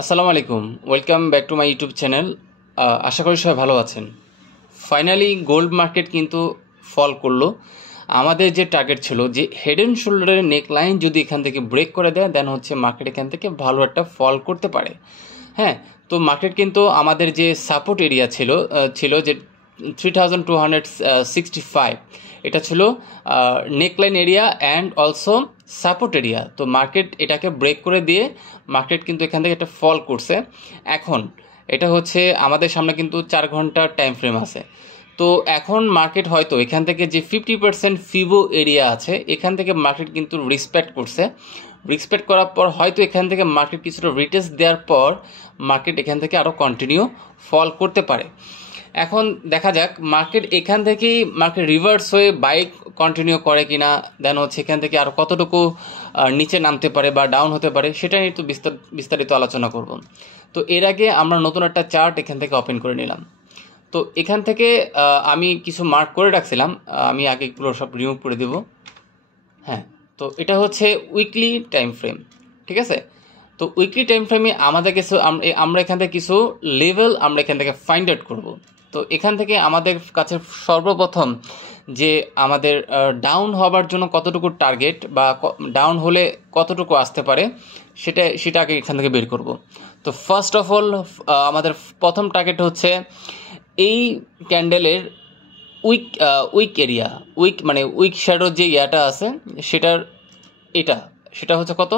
আসসালামু আলাইকুম, welcome back to my YouTube channel. আশা করি সবাই ভালো আছেন। ফাইনালি গোল্ড মার্কেট কিন্তু ফল করলো। আমাদের যে টার্গেট ছিল যে হেড অ্যান্ড শোল্ডারের নেক লাইন যদি এখান থেকে ব্রেক করে দেয় দেন হচ্ছে মার্কেট এখান থেকে ভালো একটা ফল করতে পারে। হ্যাঁ, তো মার্কেট কিন্তু আমাদের যে সাপোর্ট এরিয়া ছিল যে 3265, এটা ছিল neckline area and also support area. তো মার্কেট এটাকে ব্রেক করে দিয়ে মার্কেট কিন্তু এখান থেকে একটা ফল করছে। এখন এটা হচ্ছে আমাদের সামনে কিন্তু 4 ঘন্টার টাইম ফ্রেম আছে। তো এখন মার্কেট হয়তো এখান থেকে যে 50% ফিবো এরিয়া আছে এখান থেকে মার্কেট কিন্তু রিসপেক্ট করার পর হয়তো এখান থেকে মার্কেট কিছুটা রিটেস্ট দেওয়ার পর মার্কেট এখান থেকে আরও কন্টিনিউ ফল করতে পারে। এখন দেখা যাক মার্কেট এখান থেকেই রিভার্স হয়ে বাইক কন্টিনিউ করে কিনা, দেন হচ্ছে এখান থেকে আর কতটুকু নিচে নামতে পারে বা ডাউন হতে পারে সেটা নিয়ে একটু বিস্তারিত আলোচনা করব। তো এর আগে আমরা নতুন একটা চার্ট এখান থেকে ওপেন করে নিলাম। তো এখান থেকে আমি কিছু মার্ক করে রাখছিলাম, আমি আগে এগুলো সব রিমুভ করে দেব। হ্যাঁ, তো এটা হচ্ছে উইকলি টাইম ফ্রেম, ঠিক আছে। তো উইকলি টাইম ফ্রেমে আমাদের কিছু আমরা এখান থেকে কিছু লেভেল আমরা এখান থেকে ফাইন্ড আউট করব। তো এখান থেকে আমাদের কাছে সর্বপ্রথম যে আমাদের ডাউন হবার জন্য কতটুকু টার্গেট বা ডাউন হলে কতটুকু আসতে পারে সেটা আগে এখান থেকে বের করব। তো ফার্স্ট অফ অল আমাদের প্রথম টার্গেট হচ্ছে এই ক্যান্ডেলের উইক এরিয়া, উইক শ্যাডোর যে ইয়াটা আছে সেটা হচ্ছে কত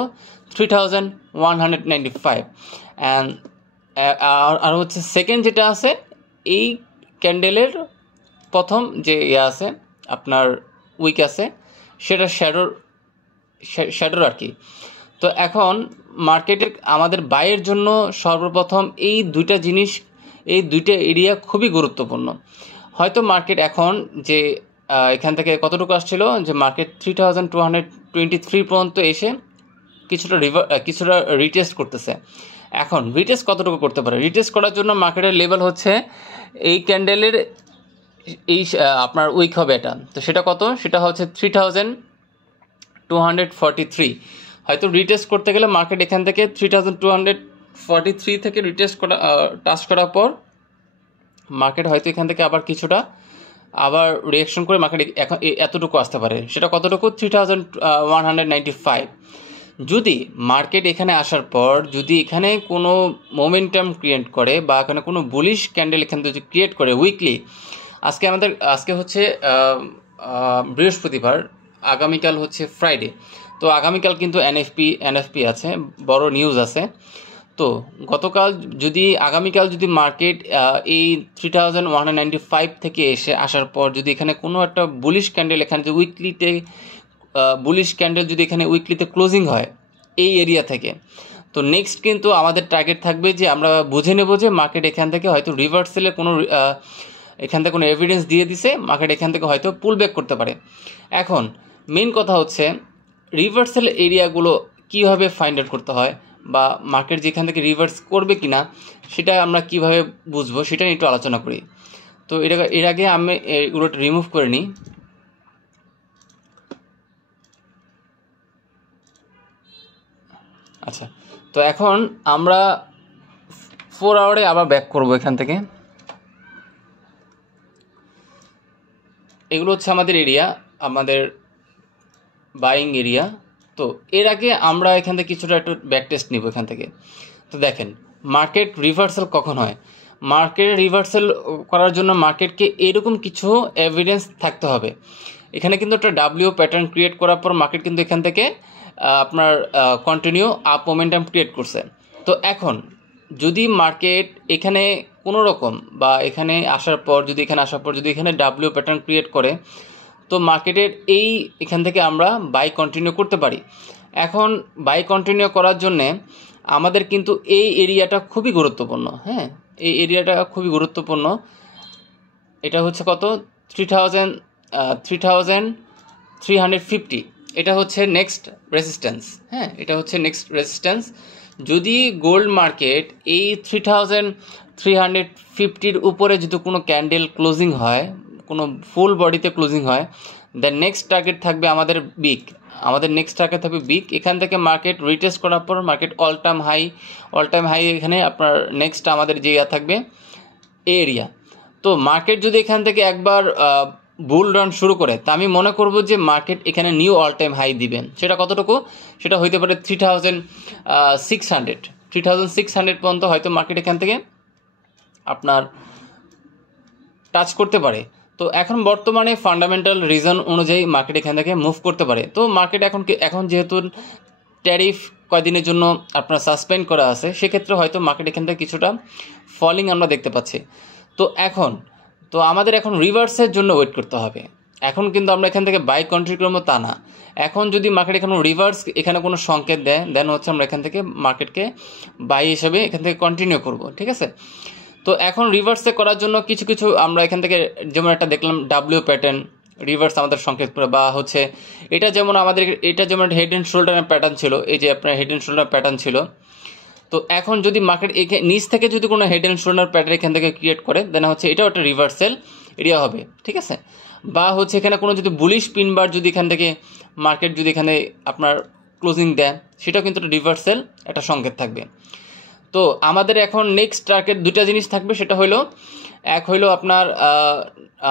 3195। অ্যান্ড আর হচ্ছে সেকেন্ড যেটা আছে এই ক্যান্ডেলের প্রথম যে ইয়ে আছে আপনার উইক আছে সেটা শ্যাডোর আর কি। তো এখন মার্কেটে আমাদের বাইয়ের জন্য সর্বপ্রথম এই দুইটা এরিয়া খুবই গুরুত্বপূর্ণ। হয়তো মার্কেট এখন যে এখান থেকে কতটুকু আসছিল যে মার্কেট 3223 পর্যন্ত এসে কিছুটা রিটেস্ট করতেছে। এখন রিটেস্ট কতটুকু করতে পারে? রিটেস্ট করার জন্য মার্কেটের লেভেল হচ্ছে এই ক্যান্ডেলের এই আপনার উইক হবে এটা। তো সেটা কত? সেটা হচ্ছে 3243। হয়তো রিটেস্ট করতে গেলে মার্কেট এখান থেকে 3243 থেকে টাচ করার পর মার্কেট হয়তো এখান থেকে আবার রিঅ্যাকশন করে মার্কেট এখন এতটুকু আসতে পারে। সেটা কতটুকু? 3195। যদি মার্কেট এখানে আসার পর যদি এখানে কোনো মোমেন্টাম ক্রিয়েট করে বা এখানে কোনো বুলিশ ক্যান্ডেল এখান থেকে ক্রিয়েট করে উইকলি, আজকে হচ্ছে বৃহস্পতিবার, আগামীকাল হচ্ছে ফ্রাইডে। তো আগামীকাল কিন্তু এনএফপি আছে, বড় নিউজ আছে। তো আগামীকাল যদি মার্কেট এই 3195 থেকে আসার পর যদি এখানে কোনো একটা বুলিশ ক্যান্ডেল এখানে যে উইকলিতে ক্লোজিং হয় এই এরিয়া থেকে, তো নেক্সট কিন্তু আমাদের টার্গেট থাকবে যে আমরা বুঝে নেব যে মার্কেট এখান থেকে হয়তো রিভার্সালের এখান থেকে কোনো এভিডেন্স দিয়ে দিছে, মার্কেট এখান থেকে হয়তো পুল ব্যাক করতে পারে। এখন মেইন কথা হচ্ছে রিভার্সাল এরিয়াগুলো কীভাবে ফাইন্ড আউট করতে হয় বা মার্কেট যেখান থেকে রিভার্স করবে কিনা সেটা আমরা কিভাবে বুঝবো সেটা নিয়ে একটু আলোচনা করি। তো এর আগে আমি এগুলোটা রিমুভ করে নিই। আচ্ছা, তো এখন আমরা 4 আওয়ারে আবার ব্যাক করব এখান থেকে। এগুলো হচ্ছে আমাদের এরিয়া, আমাদের বাইং এরিয়া। তো এর আগে আমরা এখান থেকে কিছুটা একটু ব্যাক টেস্ট নিব এখান থেকে। তো দেখেন মার্কেট রিভার্সাল কখন হয়? মার্কেট রিভার্সাল করার জন্য মার্কেটকে এরকম কিছু এভিডেন্স থাকতে হবে। এখানে কিন্তু একটা ডাব্লিউ প্যাটার্ন ক্রিয়েট করার পর মার্কেট কিন্তু এখান থেকে আপনার কন্টিনিউ আপ মোমেন্টাম ক্রিয়েট করছে। তো এখন যদি মার্কেট এখানে কোনো রকম বা এখানে আসার পর যদি এখানে ডাব্লিউ প্যাটার্ন ক্রিয়েট করে, তো মার্কেটের এখান থেকে আমরা বাই কন্টিনিউ করতে পারি। এখন বাই কন্টিনিউ করার জন্যে আমাদের কিন্তু এই এরিয়াটা খুবই গুরুত্বপূর্ণ। হ্যাঁ, এই এরিয়াটা খুবই গুরুত্বপূর্ণ। এটা হচ্ছে কত 3350। এটা হচ্ছে নেক্সট রেজিস্ট্যান্স। হ্যাঁ, এটা হচ্ছে নেক্সট রেজিস্ট্যান্স। যদি গোল্ড মার্কেট এই 3350 উপরে যদি কোনো ক্যান্ডেল ক্লোজিং হয়, কোনো ফুল বডিতে ক্লোজিং হয়, দেন নেক্সট টার্গেট থাকবে আমাদের বিগ। আমাদের নেক্সট টার্গেট থাকবে বিগ। এখান থেকে মার্কেট রিটেস্ট করার পর মার্কেট অল টাইম হাই এখানে আপনার নেক্সট আমাদের যে থাকবে এরিয়া। তো মার্কেট যদি এখান থেকে একবার বুল রান শুরু করে, তা আমি মনে করব যে মার্কেট এখানে নিউ অল টাইম হাই দিবেন। সেটা কতটুকু? সেটা হইতে পারে 3600 পর্যন্ত হয়তো মার্কেট এখান থেকে আপনার টাচ করতে পারে। তো এখন বর্তমানে ফান্ডামেন্টাল রিজন অনুযায়ী মার্কেট এখান থেকে মুভ করতে পারে। তো মার্কেট এখন যেহেতু ট্যারিফ কয়দিনের জন্য আপনার সাসপেন্ড করা আছে, সেক্ষেত্রে হয়তো মার্কেট এখান থেকে কিছুটা ফলিং আমরা দেখতে পাচ্ছি। তো আমাদের এখন রিভার্সের জন্য ওয়েট করতে হবে। এখন কিন্তু আমরা এখান থেকে বাই কন্ট্রিবিউট করবো তা না। এখন যদি মার্কেট এখানে রিভার্স এখানে কোনো সংকেত দেয়, দেন হচ্ছে আমরা এখান থেকে মার্কেটকে বাই হিসেবে এখান থেকে কন্টিনিউ করব, ঠিক আছে। তো এখন রিভার্সে করার জন্য কিছু আমরা এখান থেকে যেমন একটা দেখলাম ডাব্লিউ প্যাটার্ন রিভার্স আমাদের সংকেত করে, বা হচ্ছে এটা যেমন হেড অ্যান্ড শোল্ডারের প্যাটার্ন ছিল, এই যে আপনার হেড অ্যান্ড শোল্ডার প্যাটার্ন ছিল। তো এখন যদি মার্কেট নিচ থেকে যদি কোনো হেড অ্যান্ড শোল্ডার প্যাটার্ন এখান থেকে ক্রিয়েট করে, দেন হচ্ছে এটাও একটা রিভার্সাল এরিয়া হবে, ঠিক আছে। বা হচ্ছে এখানে কোনো যদি বুলিশ পিনবার যদি এখান থেকে মার্কেট যদি এখানে আপনার ক্লোজিং দেয়, সেটাও কিন্তু একটা রিভার্সাল একটা সংকেত থাকবে। তো আমাদের এখন নেক্সট টার্গেট দুটা জিনিস থাকবে, সেটা হলো এক হইলো আপনার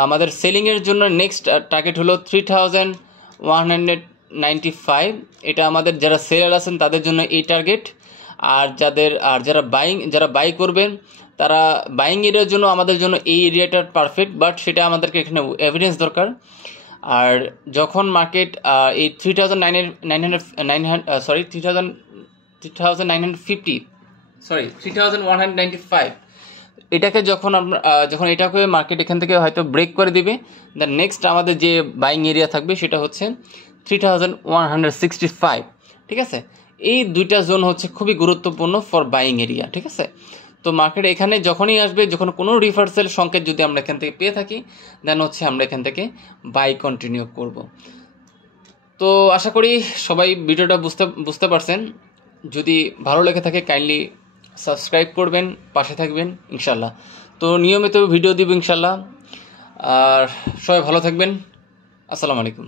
আমাদের সেলিংয়ের জন্য নেক্সট টার্গেট হলো 3195। এটা আমাদের যারা সেলার আছেন তাদের জন্য এই টার্গেট। আর যারা বাই করবেন তারা বাইং এরিয়ার জন্য আমাদের জন্য এই এরিয়াটা পারফেক্ট, বাট সেটা আমাদেরকে এখানে এভিডেন্স দরকার। আর যখন মার্কেট এই 3195 এটাকে যখন এটাকে মার্কেট এখান থেকে হয়তো ব্রেক করে দিবে, দেন নেক্সট আমাদের যে বাইং এরিয়া থাকবে সেটা হচ্ছে 3165, ঠিক আছে। এই দুইটা জোন হচ্ছে খুবই গুরুত্বপূর্ণ ফর বাইং এরিয়া, ঠিক আছে। তো মার্কেট এখানে যখনই আসবে, যখন কোনো রিভার্সাল সংকেত যদি আমরা এখান থেকে পেয়ে থাকি, দেন হচ্ছে আমরা এখান থেকে বাই কন্টিনিউ করব। তো আশা করি সবাই ভিডিওটা বুঝতে পারছেন। যদি ভালো লেগে থাকে কাইন্ডলি সাবস্ক্রাইব করবেন, পাশে থাকবেন ইনশাল্লাহ। তো নিয়মিত ভিডিও দিব ইনশাল্লাহ। আর সবাই ভালো থাকবেন। আসসালামু আলাইকুম।